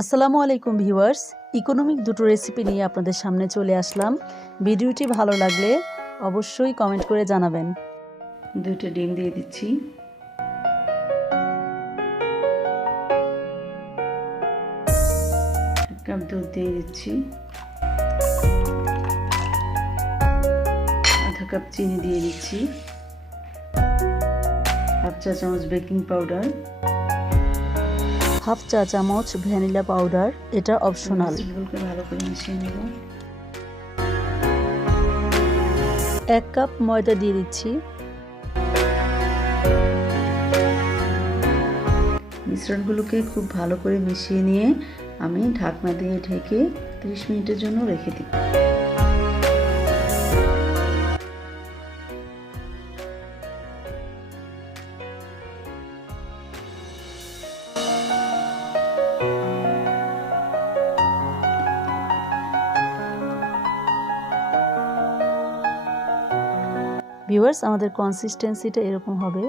আসসালামু আলাইকুম viewers, economic দুটো রেসিপি নিয়ে আপনাদের সামনে চলে আসলাম। ভিডিওটি ভালো লাগলে অবশ্যই কমেন্ট করে জানাবেন। দুইটা ডিম দিয়ে দিচ্ছি, এক কাপ দুধ দিয়ে দিচ্ছি, আধা কাপ চিনি দিয়ে দিচ্ছি, হাফ চা চামচ বেকিং পাউডার, হাফ চা চামচ ভ্যানিলা পাউডার, এটা অপশনাল। এগুলোকে ভালো করে মিশিয়ে নেব। 1 কাপ ময়দা দিয়ে দিচ্ছি। মিশ্রণগুলোকে খুব ভালো করে মিশিয়ে নিয়ে আমি ঢাকনা দিয়ে ঢেকে 30 মিনিটের জন্য রেখে দিই। ভিউয়ার্স, আমাদের কনসিস্টেন্সিটা এরকম হবে।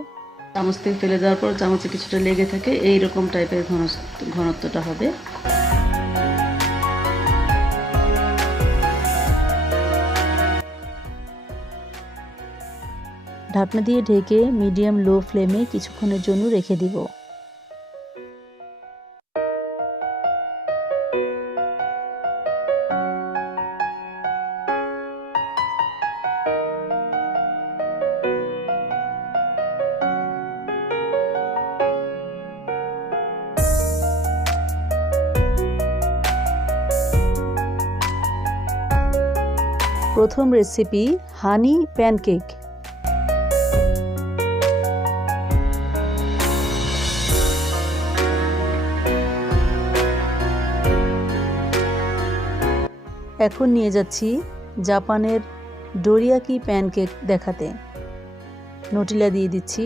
চামচ থেকে ফেলে দেওয়ার পর চামচে কিছুটা লেগে থাকে, এইরকম টাইপের ঘনত্বটা হবে। ঢাকনা দিয়ে ঢেকে মিডিয়াম লো ফ্লেমে কিছুক্ষণের জন্য রেখে দিব। প্রথম রেসিপি হানি প্যানকেক। এখন নিয়ে যাচ্ছি জাপানের ডোরিয়াকি প্যানকেক দেখাতে। নটিলা দিয়ে দিচ্ছি।